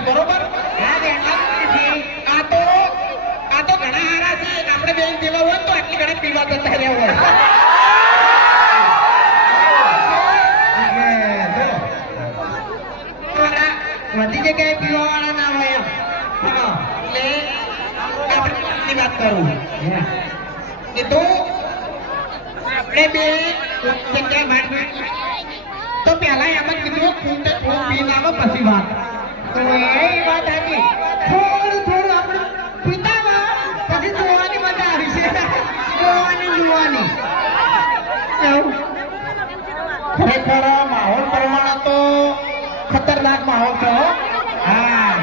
છે બરોબર આ તો ઘણા હારા છે આપણે બેન પીવા હોય તો આટલી ઘણી પીવા જતા રહ્યા હોય બધી જગ્યાએ પીવા વાળા ના હોય એટલે આપણે વાત કરું એ તો આપણે બે જગ્યાએ તો પેલા એમ જ કીધું ખૂબ પીને આવે પછી વાત તો એ વાત હતી થોડું આપણે પીતામાં પછી જોવાની મજા આવી છે જોવાની ખરેખર માહોલ પ્રમાણે તો ખતરનાક માહોલ છે હા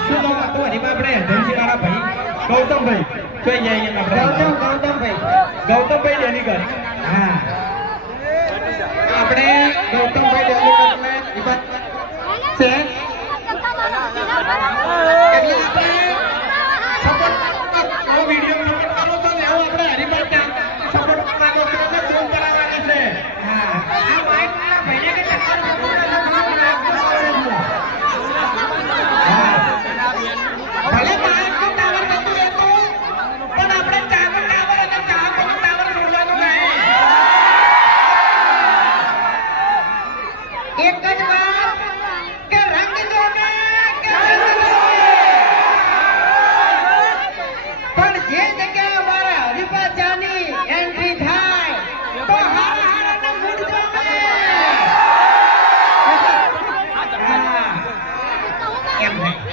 શું નામ હતું હરીમાં આપણે ધનસી વાળા ભાઈ ગૌતમભાઈ જોઈ જઈએ આપણે ગૌતમભાઈ ડેલીગર હા આપણે ગૌતમભાઈ ડેલીગરને છે એટલે આપણે વિડીયો સપોર્ટ કરો છો ને એવું આપણે હરીમાં સપોર્ટ કરવાનો છે અને જોન કરાવવાની છે હા આ વાઈટના ભાઈને કે ચક્કર ભલે માણસનો ટાવર નતું રહેતું પણ આપણે ચાવર ટાવર અને ચાવરનો ટાવર છોડવાનું નહીં એક જ વાત કે રંગ જોને પણ જે જગ્યાએ અમારા હરીફા ચાની એન્ટ્રી થાય તો હારા મૂડ જોને એમ નહીં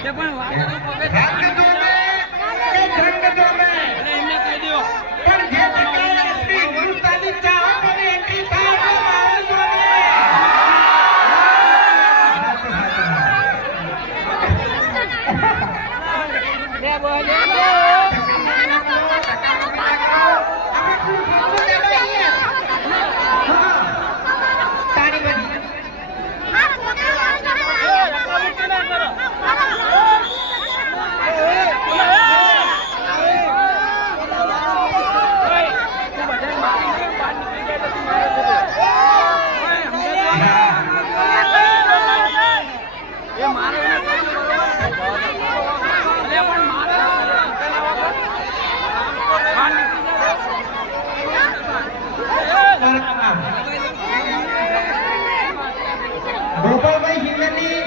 ગોપાલભાઈ શિવની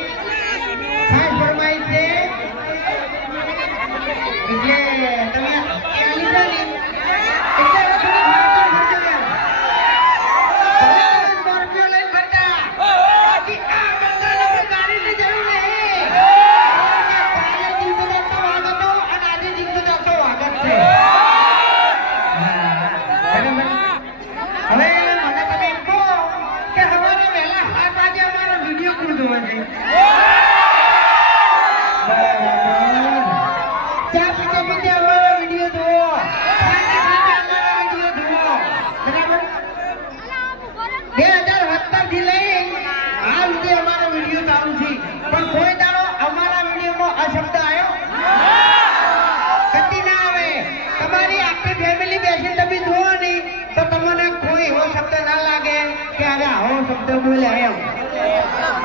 ખાસ ફરમાઈશ છે એટલે તમે લીધા ને શબ્દ બોલ્યા એમ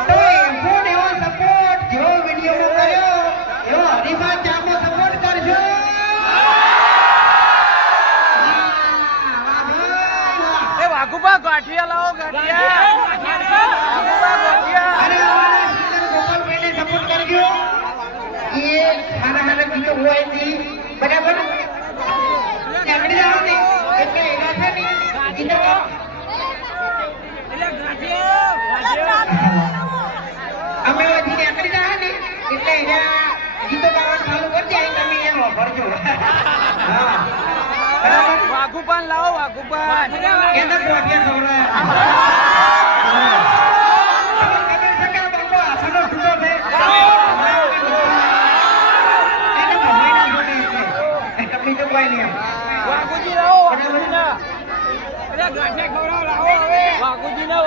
તો એવો ને એવો સપોર્ટ જેવો વિડીયો કર્યો એવો હરીફા ચામો સપોર્ટ કરજો એ વાઘુબા ગાંઠિયા લાવો ગાંઠિયા અરે અમારા સિંગર ગોપાલભાઈને સપોર્ટ કરજો એ સારા ગીતો હોય છે બરાબર આગળ જાઓ ને એટલે એવા છે ને ગીતો અમે વધી આગળ જાય ને એટલે ગીતો ગાવાનું ચાલુ કરી જાય તમે એમ ભરજો વાઘુપાન લાવો વાઘુપાન એને પ્રોફિટ ખવડાય વાઘુજી લાવો વાઘુજીના ગાંઠિયા ખવડાવો લાવો હવે વાઘુજીના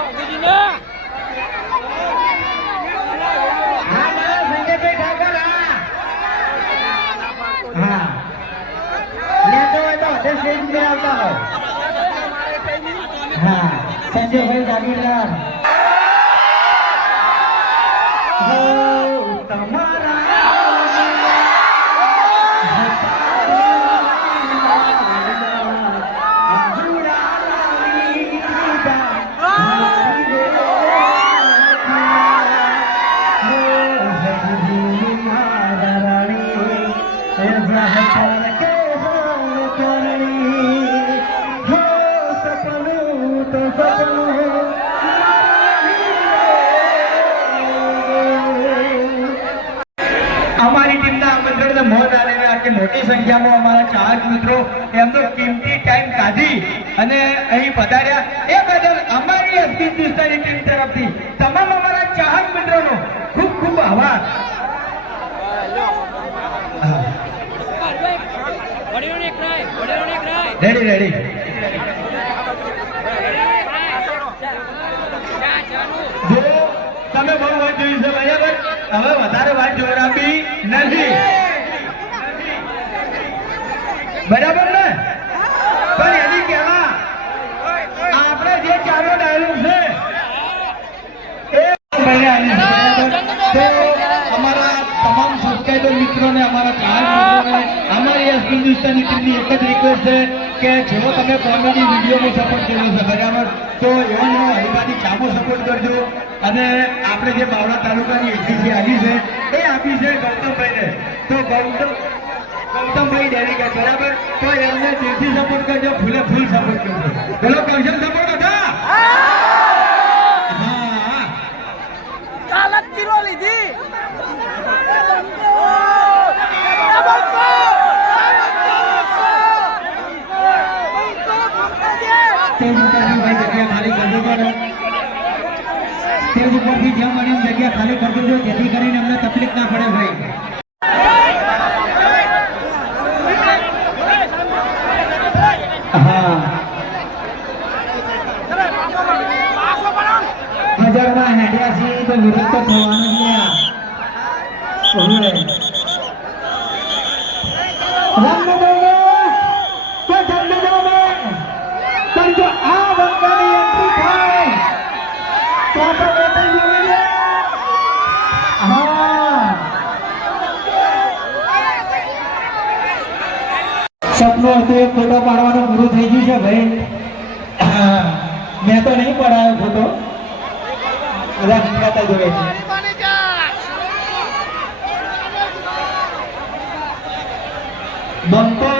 સંજયભાઈ જાગીરદાર અમારી ટીમના આમંત્રણને મોન આલીને આટલી મોટી સંખ્યામાં અમારા ચાહક મિત્રો એમનો કિંમતી ટાઈમ કાઢી અને અહીં પધાર્યા એ બદલ અમારી એસપી હિન્દુસ્તાની ટીમ તરફથી તમામ અમારા ચાહક મિત્રોનો ખૂબ ખૂબ આભાર. રેડી રેડી જો તમે બહુ વાત જોઈ છે બરાબર, હવે વધારે વાત જોરાવી નથી બરાબર ને, પણ એની કહેવા આપણે જે ચારો ડાયલોગ છે એ તો અમારા તમામ સબસ્ક્રાઇબર મિત્રોને અમારા ચાહક મિત્રોને અમારી આ હિન્દુસ્તાની ટીમની એક જ રિક્વેસ્ટ છે કે જો તમે કોમેડી વિડીયોનો સપોર્ટ કર્યો છે બરાબર, તો એવો હરિભાની ચામો સપોર્ટ કરજો. અને આપણે જે બાવળા તાલુકાની એજીસી આવી છે એ આપી છે ગૌતમભાઈને, તો ગૌતમભાઈ ડેલિગેટ બરાબર, તો એમને દિલથી સપોર્ટ કરજો, ફૂલે ફૂલ સપોર્ટ કરજો. પેલો કૌશલ સપોર્ટ હતા હા કાલક કિલો લીધી સ્ટેજ ઉપરથી ભાઈ જગ્યા ખાલી કરજો પડે, સ્ટેજ ઉપરથી જ્યાં મને એમ જગ્યા ખાલી કરી દેજો જેથી કરીને અમને તકલીફ ના પડે ભાઈ. હા હજારમાં હેડ્યા છીએ તો વિરોધ તો થવાનો જ ને. પણ જો આ વંગાની એન્ટ્રી થાય તો આપણે બેઠી જોઈએ. હા સપનું હતું એક ફોટો પાડવાનું પૂરું થઈ ગયું છે ભાઈ. હા મેં તો નહીં પડાયો ફોટો, બધા હંગાતા જોડે છે. બંકો